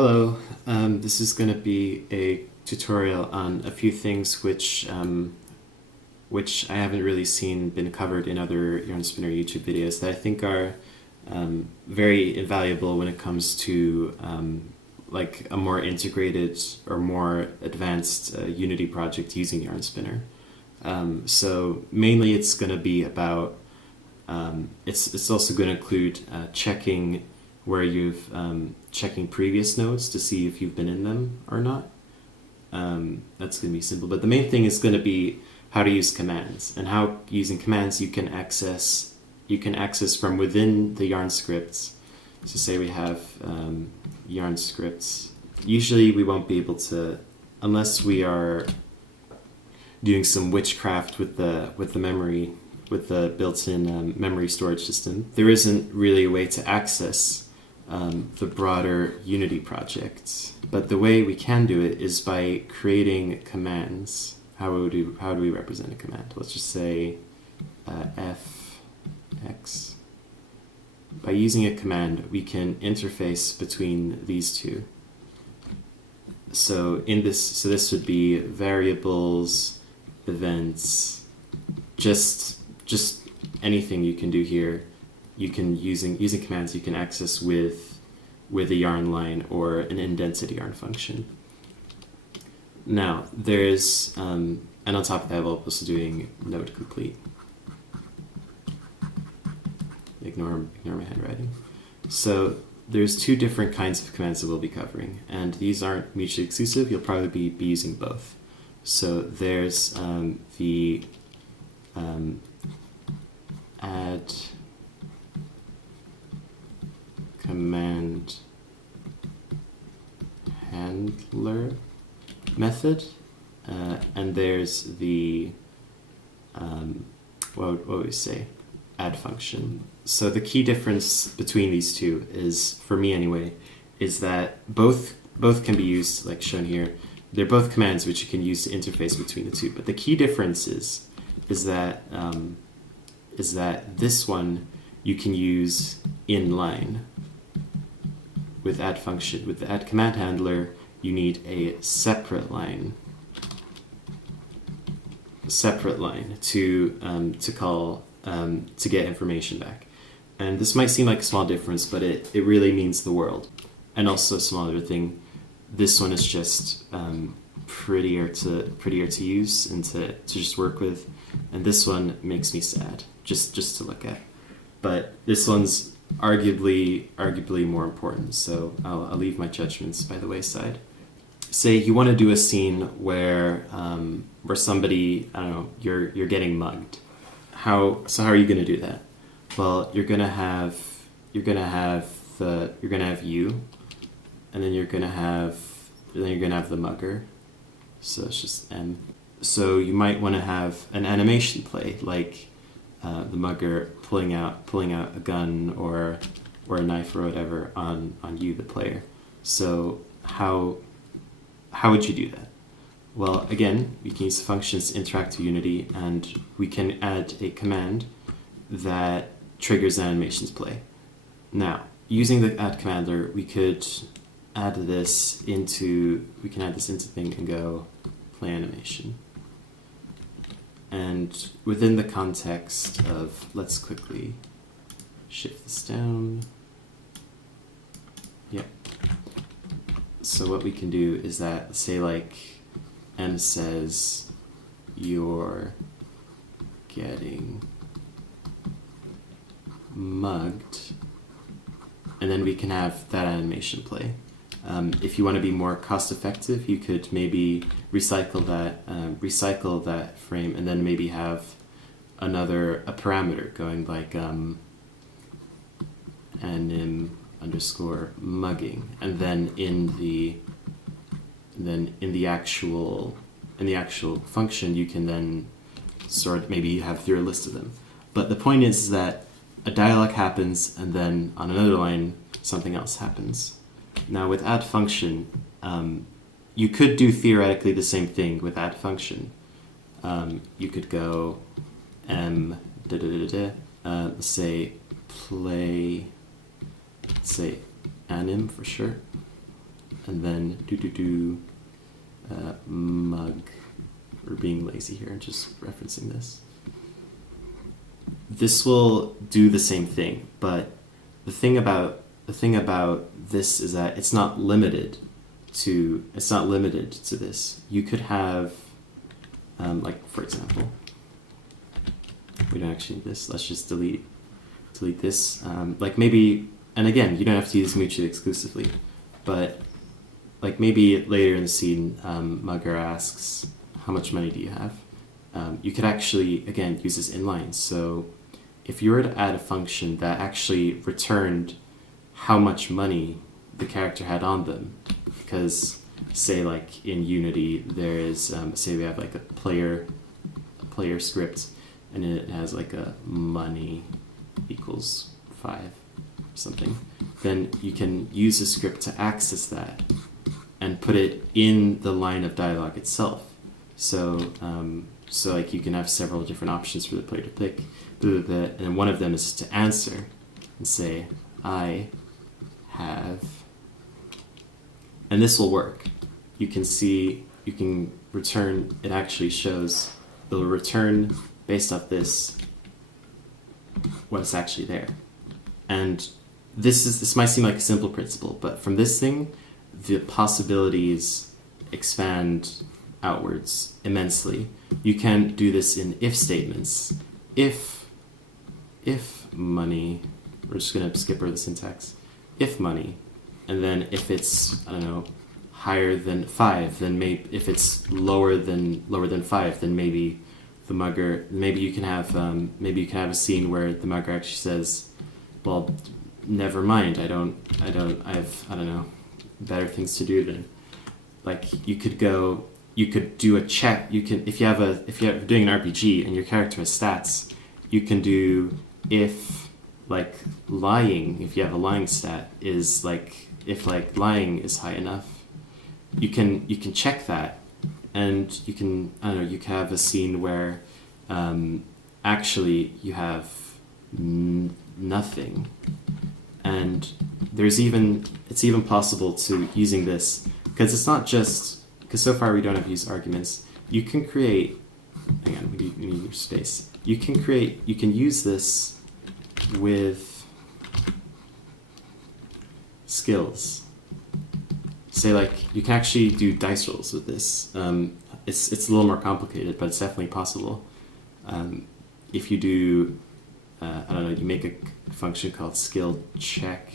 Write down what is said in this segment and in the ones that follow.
Hello, this is going to be a tutorial on a few things which I haven't really seen been covered in other Yarnspinner YouTube videos that I think are very invaluable when it comes to like a more integrated or more advanced Unity project using Yarnspinner. So mainly it's going to be about, it's also going to include checking where you've checking previous nodes to see if you've been in them or not. That's going to be simple, but the main thing is going to be how to use commands, and how using commands you can access from within the Yarn scripts. So say we have Yarn scripts. Usually we won't be able to, unless we are doing some witchcraft with the memory, with the built-in memory storage system. There isn't really a way to access the broader Unity project. But the way we can do it is by creating commands. How do we represent a command? Let's just say fx. By using a command, we can interface between these two. So this would be variables, events, just anything you can do here. You can using commands you can access with a yarn line or an indented yarn function. Now there's and on top of that we're also doing node complete. Ignore my handwriting. So there's two different kinds of commands that we'll be covering, and these aren't mutually exclusive. You'll probably be using both. So there's the AddCommandHandler Method, and there's the what would we say? AddFunction. So the key difference between these two is, for me anyway, is that both can be used, like shown here. They're both commands which you can use to interface between the two. But the key difference is that this one you can use inline with AddFunction. With the AddCommandHandler, you need a separate line to call to get information back. And this might seem like a small difference, but it really means the world. And also a small other thing, this one is just prettier to use and to just work with, and this one makes me sad just to look at. But this one's arguably more important, so I'll leave my judgments by the wayside. Say you want to do a scene where somebody, I don't know, you're getting mugged. How are you going to do that? Well, you're gonna have you, and then you're gonna have the mugger. So it's just M. So you might want to have an animation play, like the mugger pulling out a gun or a knife or whatever on you, the player. So how would you do that? Well, again, we can use the functions to interact with Unity, and we can add a command that triggers animations play. Now, using the AddCommandler, we could add this into thing and go play animation. And within the context of, let's quickly shift this down. Yep. So what we can do is that, say like M says you're getting mugged, and then we can have that animation play. If you want to be more cost effective, you could maybe recycle that frame, and then maybe have a parameter going like anim underscore mugging, and then in the actual function you can then maybe have through a list of them. But the point is that a dialog happens, and then on another line something else happens. Now with AddFunction, you could do theoretically the same thing with AddFunction. You could go let's say play, say anim for sure, and then mug. We're being lazy here, just referencing this. This will do the same thing, but the thing about this is that it's not limited to this. You could have like, for example, we don't actually need this. Let's just delete this. Like maybe, and again, you don't have to use mutually exclusively, but like maybe later in the scene, Mugger asks, how much money do you have? You could actually, again, use this inline. So if you were to add a function that actually returned how much money the character had on them, because say like in Unity, there is, say we have like a player script, and it has like a money equals 5 or something, then you can use a script to access that and put it in the line of dialogue itself. So, so like you can have several different options for the player to pick, and one of them is to answer and say, I have, and this will work. You can see, you can return, it actually shows, it'll return based off this, what's actually there. And this might seem like a simple principle, but from this thing, the possibilities expand outwards immensely. You can do this in if statements. If money, we're just gonna skip over the syntax. If money, and then if it's, I don't know, higher than 5, then maybe if it's lower than 5, then maybe the mugger, maybe you can have a scene where the mugger actually says, well, never mind, I don't know, better things to do than, like, you could do a check. You can, if you're doing an RPG and your character has stats, you can do if, like, lying, if you have a lying stat, is like, if like lying is high enough, you can check that, and you can, I don't know, you can have a scene where actually you have nothing, and it's even possible to using this, because it's not just, because so far we don't have used arguments. You can create, hang on, we need more space. You can use this with skills. Say, like, you can actually do dice rolls with this. It's a little more complicated, but it's definitely possible. If you do, I don't know, you make a function called skill check,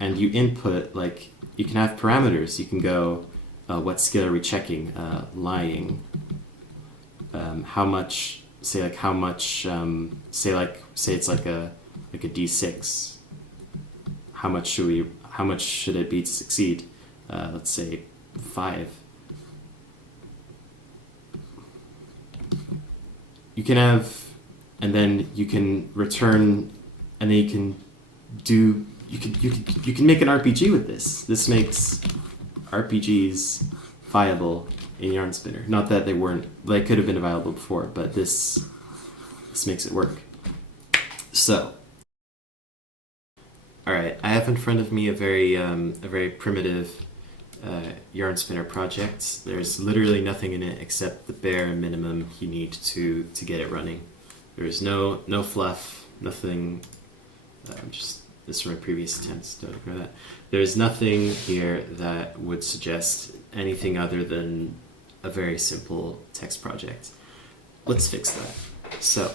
and you input, like, you can have parameters. You can go, what skill are we checking? Lying. How much? Say like how much? Say it's like a D6. How much should it be to succeed? Let's say 5. You can have, and then you can return, and then you can do. You can make an RPG with this. This makes RPGs viable in Yarnspinner. Not that they could have been viable before, but this makes it work. So, all right, I have in front of me a very primitive Yarnspinner project. There's literally nothing in it except the bare minimum you need to get it running. There's no fluff, nothing. Just this from my previous attempts, don't ignore that. There's nothing here that would suggest anything other than a very simple text project. Let's fix that. So,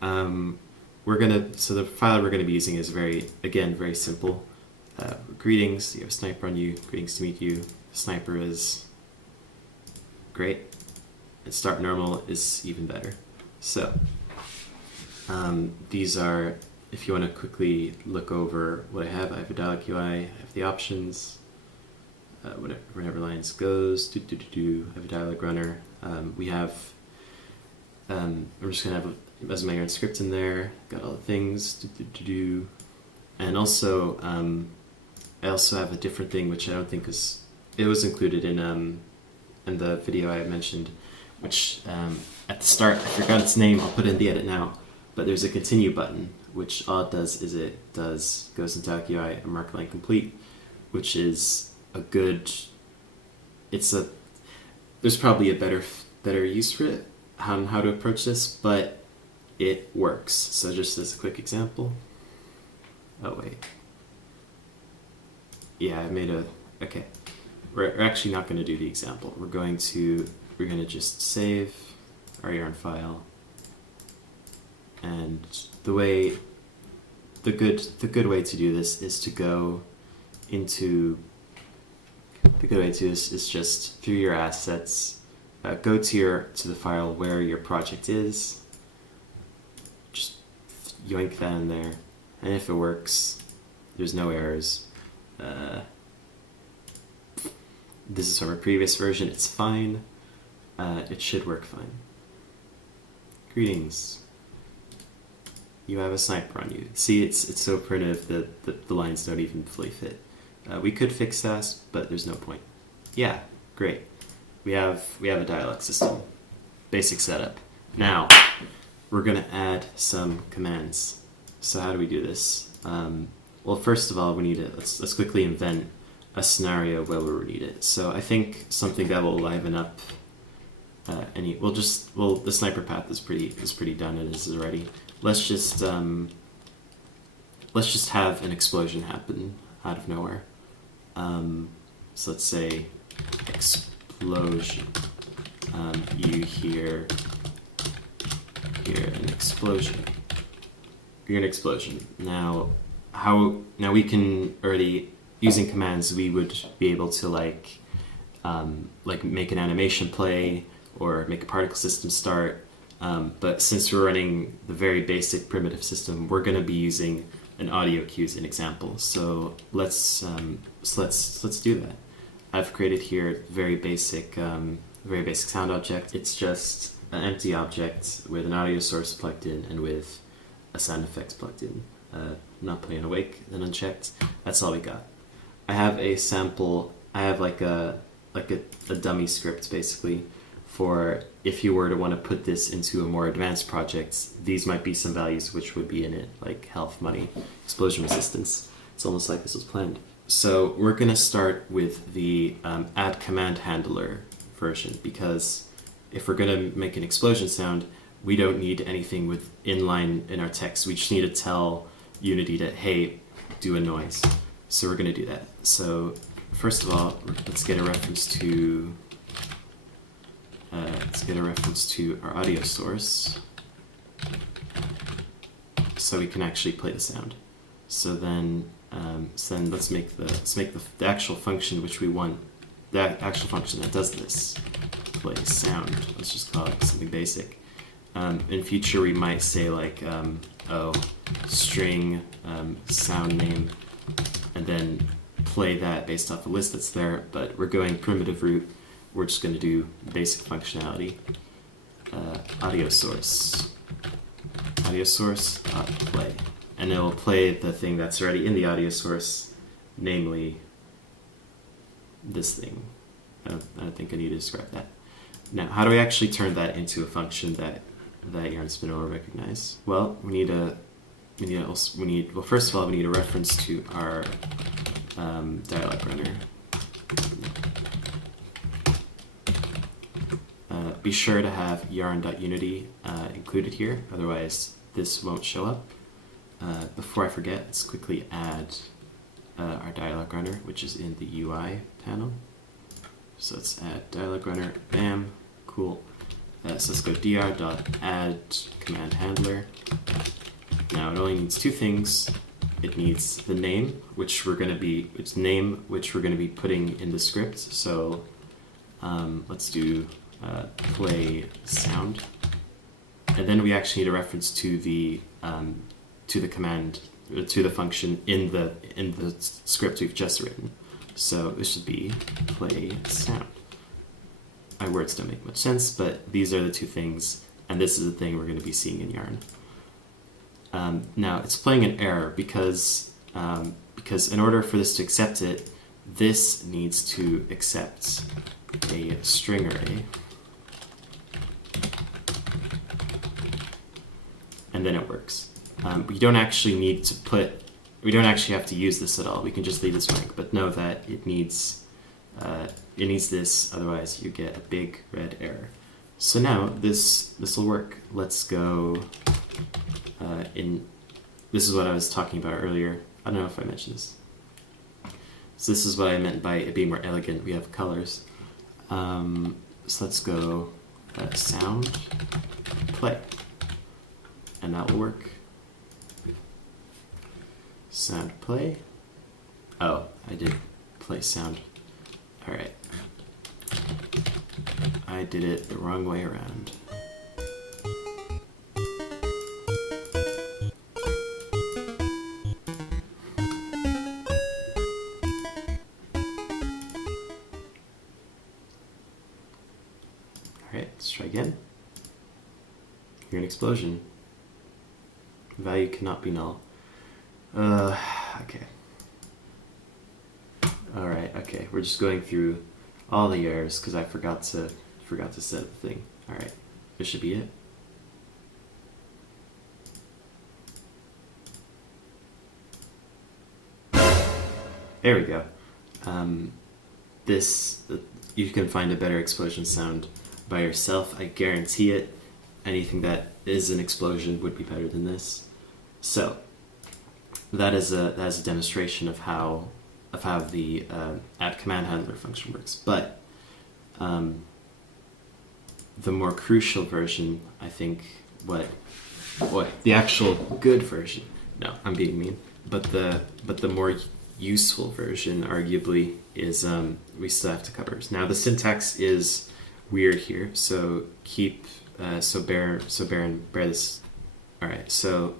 so the file we're gonna be using is very simple. Greetings, you have a sniper on you, greetings to meet you. The sniper is great, and start normal is even better. So, these are, if you want to quickly look over what I have a dialog UI, I have the options, whenever lines goes, I have a dialog runner. We have, I'm just going to have as my own script in there, got all the things, and also, I also have a different thing which I don't think was included in the video I mentioned, which at the start, I forgot its name, I'll put it in the edit now, but there's a continue button, which all it does is goes into AddCommandHandler UI and mark line complete, which is a good, there's probably a better use for it on how to approach this, but it works. So just as a quick example, oh wait, yeah, I made a, okay, we're actually not going to do the example. We're going to just save our yarn file, and the good way to do this is to go into, the good way to do this is just through your assets, go to the file where your project is, just yoink that in there, and if it works, there's no errors. This is from a previous version, it's fine. It should work fine. Greetings. You have a sniper on you. See, it's so primitive that the lines don't even fully fit. We could fix that, but there's no point. Yeah, great. We have a dialog system. Basic setup. Now, we're gonna add some commands. So how do we do this? Well, first of all, we need to, let's quickly invent a scenario where we need it. So I think something that will liven up the sniper path is pretty done as is already. Let's just have an explosion happen out of nowhere. So let's say explosion. You hear an explosion. You hear an explosion. Now we can already, using commands, we would be able to like make an animation play or make a particle system start. But since we're running the very basic primitive system, we're going to be using an audio cue as an example. So let's do that. I've created here very basic sound object. It's just an empty object with an audio source plugged in and with a sound effect plugged in. Not putting awake and unchecked. That's all we got. I have a sample. I have like a dummy script basically for if you were to want to put this into a more advanced project. These might be some values which would be in it, like health, money, explosion resistance. It's almost like this was planned. So we're gonna start with the AddCommandHandler version, because if we're gonna make an explosion sound, we don't need anything with inline in our text. We just need to tell Unity that, hey, do a noise. So we're gonna do that. So first of all, let's get a reference to our audio source, so we can actually play the sound. So then let's make the actual function which we want, the actual function that does this, play sound. Let's just call it something basic. In future, we might say like string sound name, and then play that based off a list that's there. But we're going primitive route. We're just going to do basic functionality. Audio source play, and it will play the thing that's already in the audio source, namely this thing. I don't think I need to describe that. Now, how do we actually turn that into a function that Yarnspinner will recognize? Well, first of all, we need a reference to our dialog runner. Be sure to have yarn.unity included here, otherwise this won't show up. Before I forget, let's quickly add our dialog runner, which is in the UI panel. So let's add dialog runner, bam, cool. So let's go dr.addCommandHandler. Now it only needs two things. It needs the name, which we're going to be putting in the script. So let's do play sound, and then we actually need a reference to the command, to the function in the script we've just written. So this should be play sound. My words don't make much sense, but these are the two things, and this is the thing we're going to be seeing in Yarn. Now it's playing an error because in order for this to accept it, this needs to accept a string array, and then it works. But you don't actually need to put we don't actually have to use this at all. We can just leave this blank, but know that it needs this, otherwise you get a big red error. So now this will work. Let's go this is what I was talking about earlier. I don't know if I mentioned this. So this is what I meant by it being more elegant. We have colors. So let's go sound, play, and that will work. Sound, play. Oh, I did play sound. All right. I did it the wrong way around. Alright, let's try again. Hear an explosion. Value cannot be null. Okay. Alright, okay. We're just going through all the errors because I forgot to set the thing. Alright, this should be it. There we go. You can find a better explosion sound by yourself. I guarantee it. Anything that is an explosion would be better than this. So that is a demonstration of how the AddCommandHandler function works. But the more crucial version, I think, the actual good version. No, I'm being mean. But the more useful version, arguably, is we still have to cover. Now the syntax is weird here, so bear this. All right, so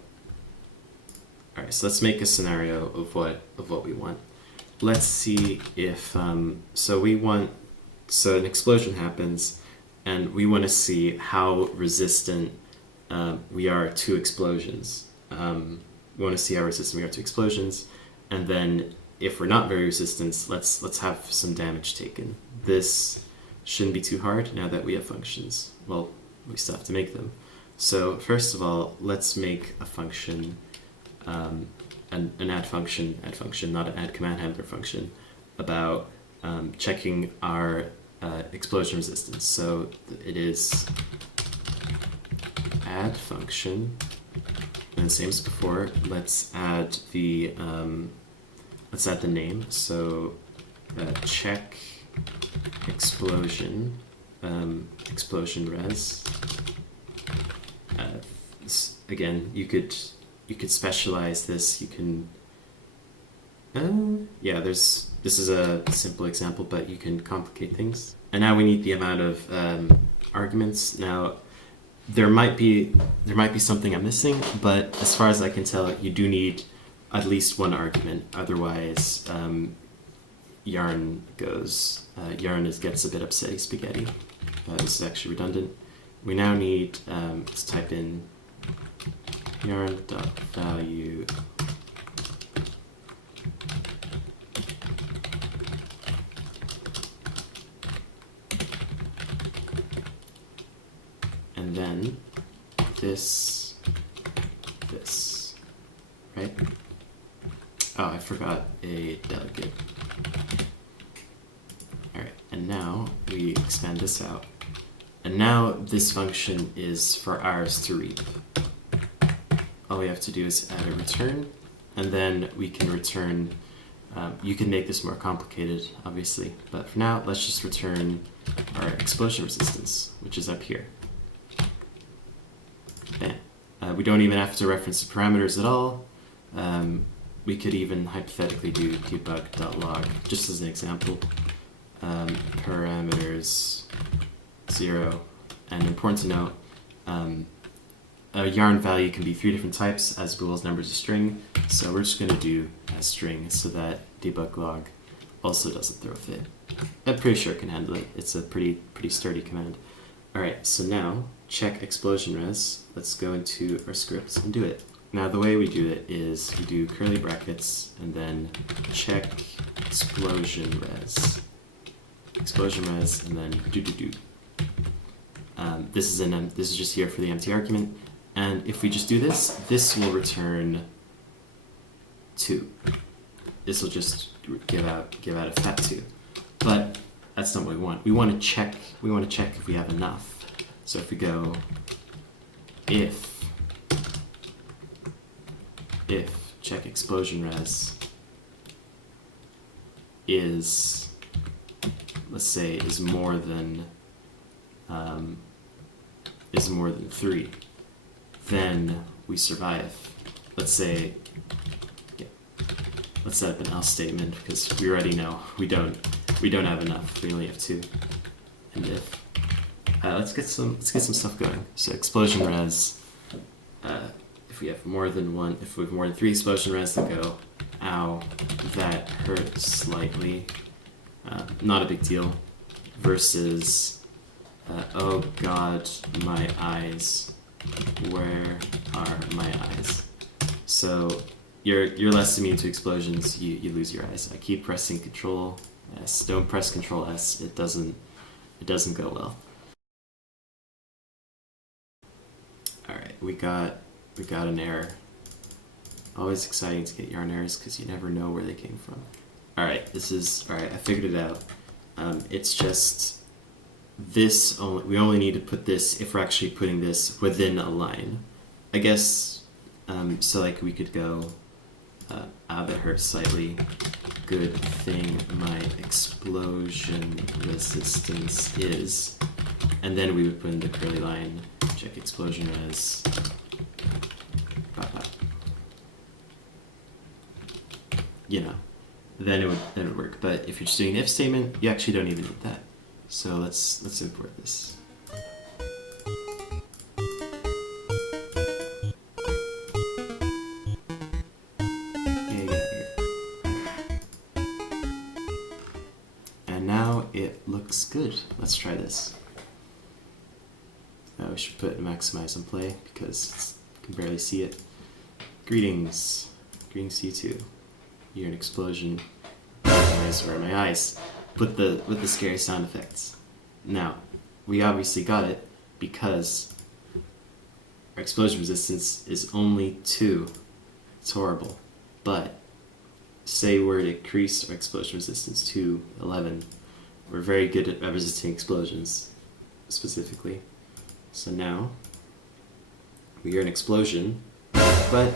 let's make a scenario of what we want. Let's see if so an explosion happens, and we want to see how resistant we are to explosions. We want to see how resistant we are to explosions, and then if we're not very resistant, let's have some damage taken. This shouldn't be too hard now that we have functions. Well, we still have to make them. So first of all, let's make a function, an AddFunction, not an AddCommandHandler function, about checking our explosion resistance. So it is AddFunction, and the same as before. Let's add the name. So check explosion res. Again, you could specialize this. You can yeah, this is a simple example, but you can complicate things. And now we need the amount of arguments. Now there might be something I'm missing, but as far as I can tell, you do need at least one argument. Otherwise, Yarn gets a bit upsetty spaghetti. This is actually redundant. We now need to type in yarn.value and then this, right? Oh, I forgot a delegate. All right, and now we expand this out. And now this function is for ours to read. All we have to do is add a return, and then we can return, you can make this more complicated, obviously, but for now, let's just return our explosion resistance, which is up here. Bam. We don't even have to reference the parameters at all. We could even hypothetically do debug.log, just as an example. Parameters 0, and important to note, a yarn value can be 3 different types, as booleans, numbers, or string. So we're just going to do a string so that debug log also doesn't throw a fit. I'm pretty sure it can handle it. It's a pretty sturdy command. All right, so now check explosion res. Let's go into our scripts and do it. Now the way we do it is we do curly brackets and then check explosion res, and then do. This is just here for the empty argument, and if we just do this, this will return 2. This will just give out a fat 2. But that's not what we want. We want to check if we have enough. So if we go if check explosion res is, let's say, is more than 3, then we survive. Let's say, yeah, let's set up an else statement because we already know we don't have enough. We only have 2. And if let's get some stuff going. So explosion res. If we have more than 1, if we have more than 3 explosion res, then go, ow, that hurt slightly. Not a big deal. Versus, oh god, my eyes. Where are my eyes? So you're less immune to explosions. You lose your eyes. I keep pressing Control S. Don't press Control S. It doesn't go well. All right, we got an error. Always exciting to get yarn errors because you never know where they came from. All right, I figured it out. It's just this. We only need to put this if we're actually putting this within a line. I guess. So like we could go. That hurts slightly. Good thing my explosion resistance is, and then we would put in the curly line. Check explosion res. You know, then it would work. But if you're just doing an if statement, you actually don't even need that. So let's import this. And now it looks good. Let's try this. We should put maximize on play because you can barely see it. Greetings C2. You're an explosion. Where are my eyes? With the scary sound effects. Now, we obviously got it because our explosion resistance is only 2. It's horrible. But say we're to increase our explosion resistance to 11. We're very good at resisting explosions, specifically. So now we are an explosion, but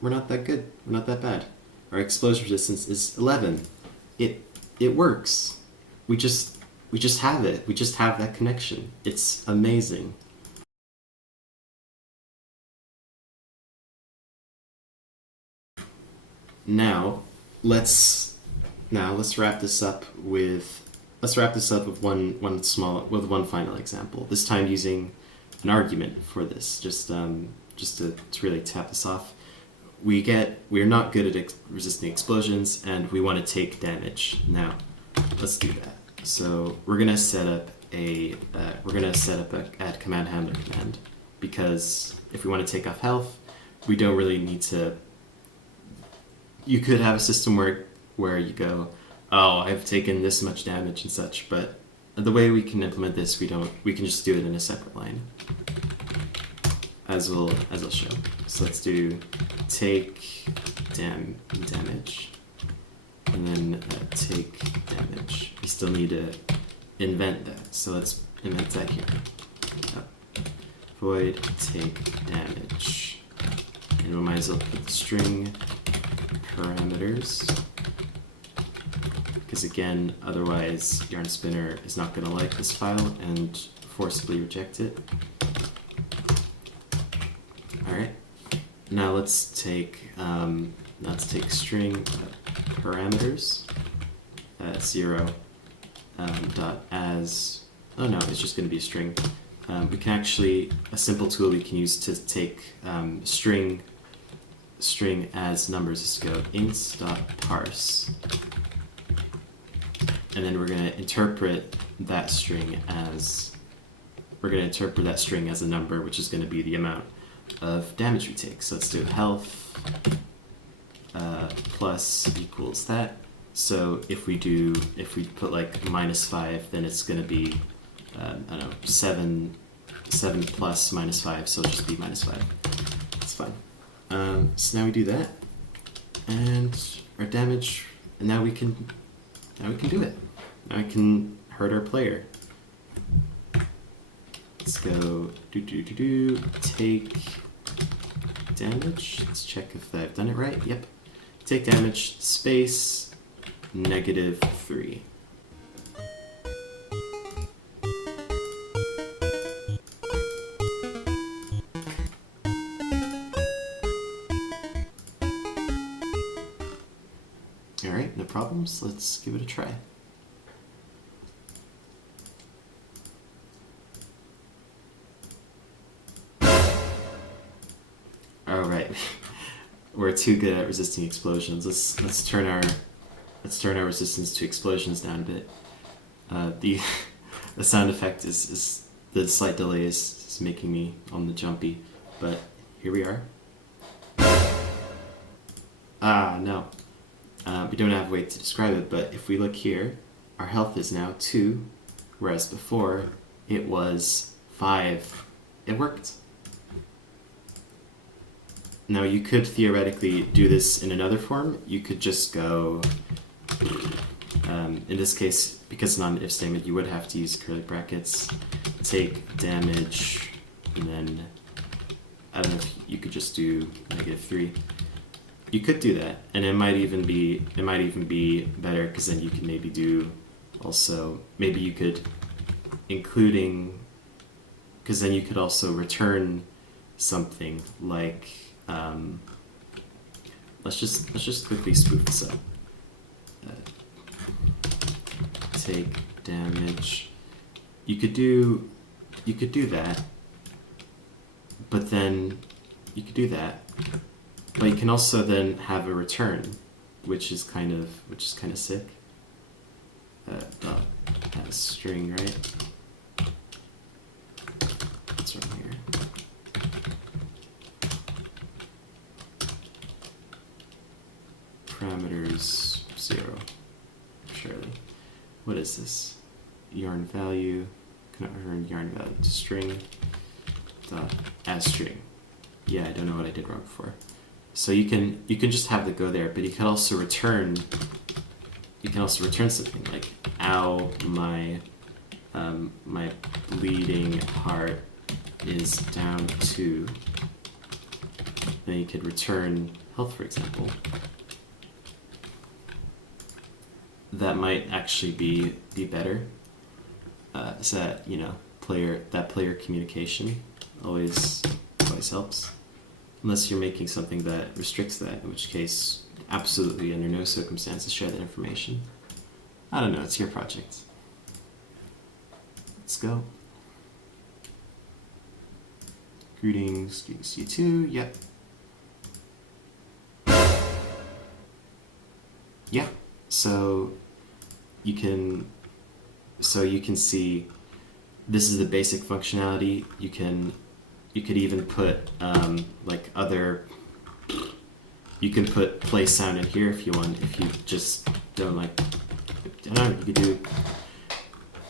we're not that good. We're not that bad. Our explosion resistance is 11. It works. We just have it. We just have that connection. It's amazing. Now let's wrap this up with one final example. This time using an argument for this. Just to really tap this off. We're not good at resisting explosions, and we want to take damage. Now, let's do that. So we're gonna set up a AddCommandHandler command, because if we want to take off health, we don't really need to. You could have a system where you go, oh, I've taken this much damage and such, but the way we can implement this, we can just do it in a separate line, as I'll show. So let's do take damage, and then take damage. We still need to invent that, so let's invent that here. Void take damage, and we might as well put the string parameters, because again, otherwise Yarnspinner is not going to like this file and forcibly reject it. All right. Now let's take string parameters 0 dot as. Oh no, it's just going to be a string. We can actually, a simple tool we can use to take string as numbers is to go int.parse, and then we're going to interpret that string as a number, which is going to be the amount of damage we take. So let's do health plus equals that. So if we put like -5, then it's going to be I don't know, 7 plus -5, so it'll just be -5. It's fine. So now we do that, and our damage, and now we can do it. Now I can hurt our player. Let's go take damage. Let's check if I've done it right. Yep. Take damage, space, -3. Alright, no problems. Let's give it a try. Alright. We're too good at resisting explosions. Let's turn our resistance to explosions down a bit. The sound effect is the slight delay is making me on the jumpy, but here we are. Ah, no. We don't have a way to describe it, but if we look here, our health is now 2, whereas before it was 5. It worked. Now you could theoretically do this in another form. You could just go, in this case, because it's not an if statement, you would have to use curly brackets, take damage, and then, I don't know if you could just do -3. You could do that, and it might even be better, because then you could maybe do also, maybe you could, because then you could also return something like, let's just quickly spoof this up. Take damage. You could do that, but then you could do that. But you can also then have a return, which is kind of sick. That string, right? What's wrong here? Parameters 0. Surely. What is this? Yarn value. Cannot return yarn value to string. Dot as string. Yeah, I don't know what I did wrong before. So you can just have the go there, but you can also return something like, ow, my bleeding heart is down 2. Then you could return health, for example. That might actually be better. So that, player communication always helps. Unless you're making something that restricts that, in which case, absolutely under no circumstances share that information. I don't know, it's your project. Let's go. Greetings to you too, yep. Yeah, so you can see this is the basic functionality. You could even put you can put play sound in here if you want, if you just don't like, I don't know, you could do,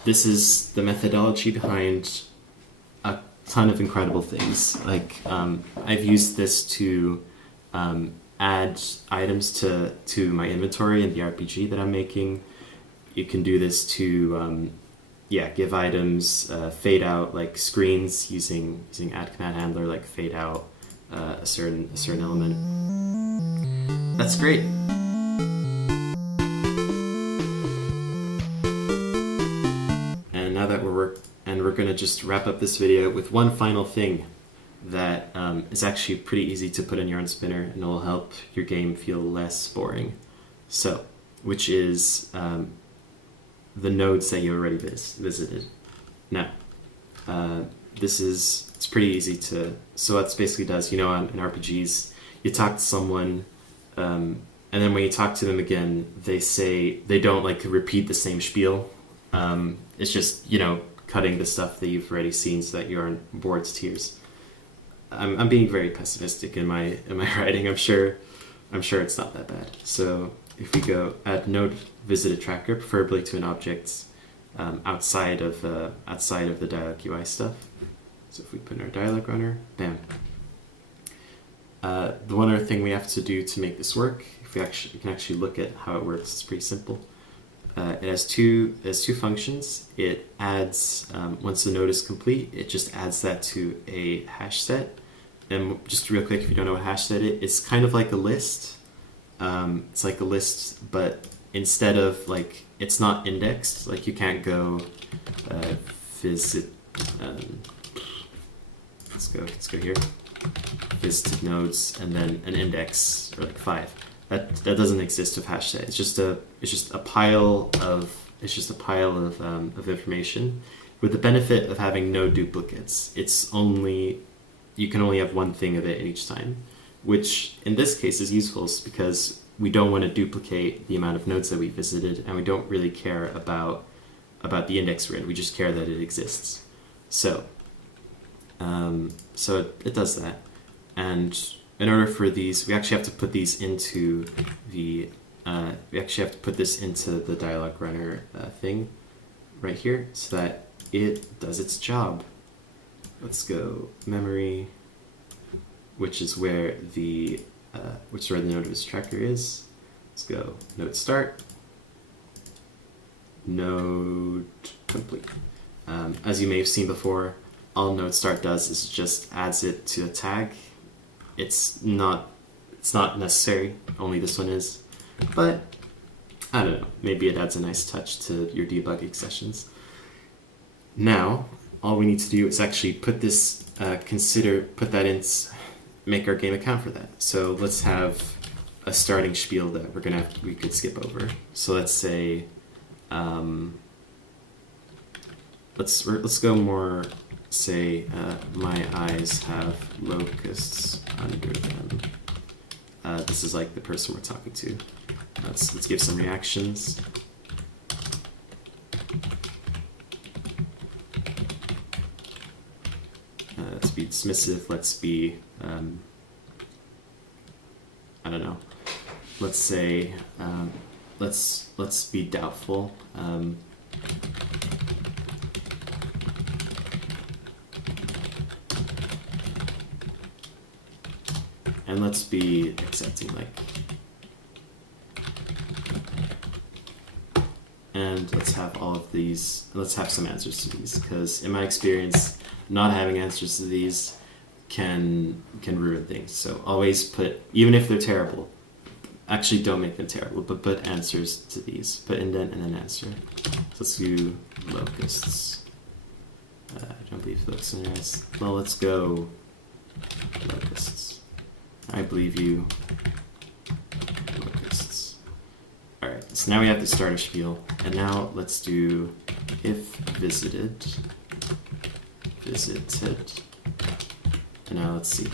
this is the methodology behind a ton of incredible things. Like, I've used this to add items to my inventory in the RPG that I'm making. You can do this to give items fade out, like screens, using AddCommandHandler, like fade out a certain element. That's great. And now that we're gonna just wrap up this video with one final thing that is actually pretty easy to put in Yarnspinner, and it will help your game feel less boring. So, which is the nodes that you already visited. Now, it's pretty easy to, so what this basically does, in RPGs, you talk to someone, and then when you talk to them again, they don't like repeat the same spiel. It's just, cutting the stuff that you've already seen so that you aren't bored to tears. I'm being very pessimistic in my writing. I'm sure it's not that bad. So if we go add node visited tracker, preferably to an object outside of the dialog UI stuff. So if we put in our dialog runner, bam. The one other thing we have to do to make this work, if we can actually look at how it works, it's pretty simple. It has two functions. It adds, once the node is complete, it just adds that to a hash set. And just real quick, if you don't know what hash set is, it's kind of like a list. It's like a list, but instead of like, it's not indexed. Like you can't go visit. Let's go here. Visited nodes and then an index or like 5. That doesn't exist with hash set. It's just a pile of information, with the benefit of having no duplicates. You can only have one thing of it at each time, which in this case is useful because we don't want to duplicate the amount of nodes that we visited, and we don't really care about the index we're in. We just care that it exists. So it does that. And in order for these, we actually have to put these into the dialog runner thing right here so that it does its job. Let's go memory, which is where the node of its tracker is. Let's go node start, node complete. As you may have seen before, all node start does is just adds it to a tag. It's not necessary, only this one is, but I don't know, maybe it adds a nice touch to your debugging sessions. Now, all we need to do is actually put this, make our game account for that. So let's have a starting spiel that we could skip over. So let's say, let's go more, say, my eyes have locusts under them. This is like the person we're talking to. Let's give some reactions. Let's be dismissive. Let's be, I don't know. Let's say, let's be doubtful. And let's be accepting, like. And let's have all of these, let's have some answers to these, because in my experience, not having answers to these can ruin things. So always put, even if they're terrible, actually don't make them terrible, but put answers to these. Put indent and then answer. So let's do locusts. I don't believe locusts are nice. Well, let's go locusts. I believe you, locusts. Alright, so now we have the starter spiel, and now let's do if visited, and now let's see.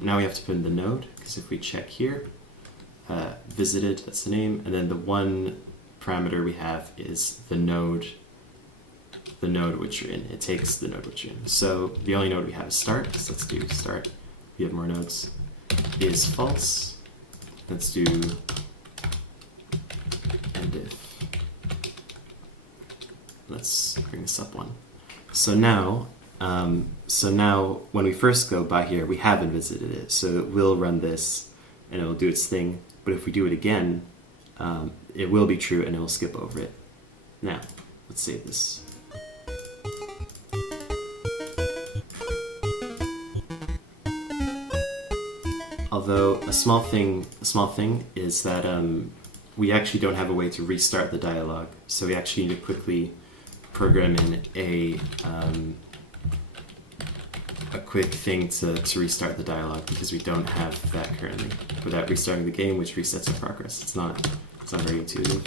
Now we have to put in the node, because if we check here, visited, that's the name, and then the one parameter we have is the node which you're in. It takes the node which you're in. So the only node we have is start, so let's do start. We have more nodes. Is false. Let's do end if. Let's bring this up one. So now when we first go by here, we haven't visited it, so it will run this and it will do its thing. But if we do it again, it will be true and it will skip over it. Now, let's save this. Although a small thing is that we actually don't have a way to restart the dialog, so we actually need to quickly program in a quick thing to restart the dialog, because we don't have that currently. Without restarting the game, which resets our progress. It's not very intuitive.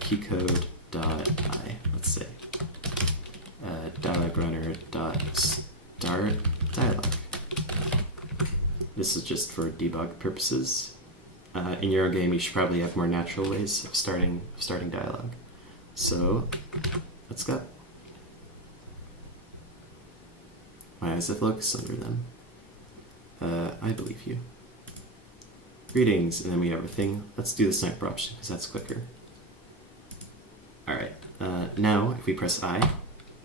Keycode.i, let's say. Dialog runner dot start dialog. This is just for debug purposes. In your own game, you should probably have more natural ways of starting dialogue. So let's go. My eyes have locusts under them. I believe you. Greetings, and then we have a thing. Let's do the sniper option because that's quicker. All right. Now, if we press I,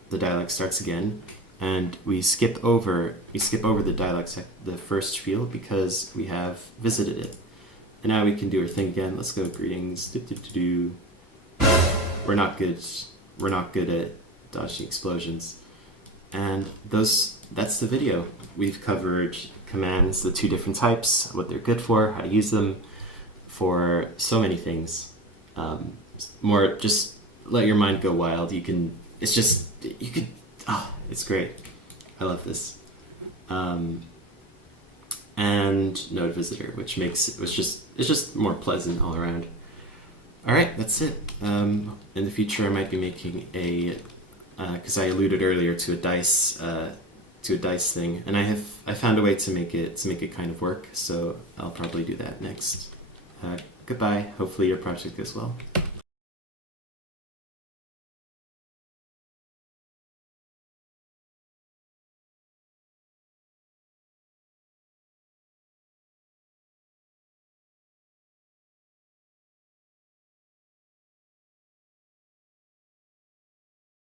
the dialog starts again. And we skip over the dialog the first field because we have visited it. And now we can do our thing again. Let's go greetings. We're not good. We're not good at dodging explosions. And that's the video. We've covered commands, the two different types, what they're good for, how to use them for so many things. More just let your mind go wild. It's great. I love this. And node visitor, which makes it's just more pleasant all around. All right, that's it. In the future, I might be making a because I alluded earlier to a dice thing, and I found a way to make it kind of work. So I'll probably do that next. Goodbye. Hopefully your project goes well.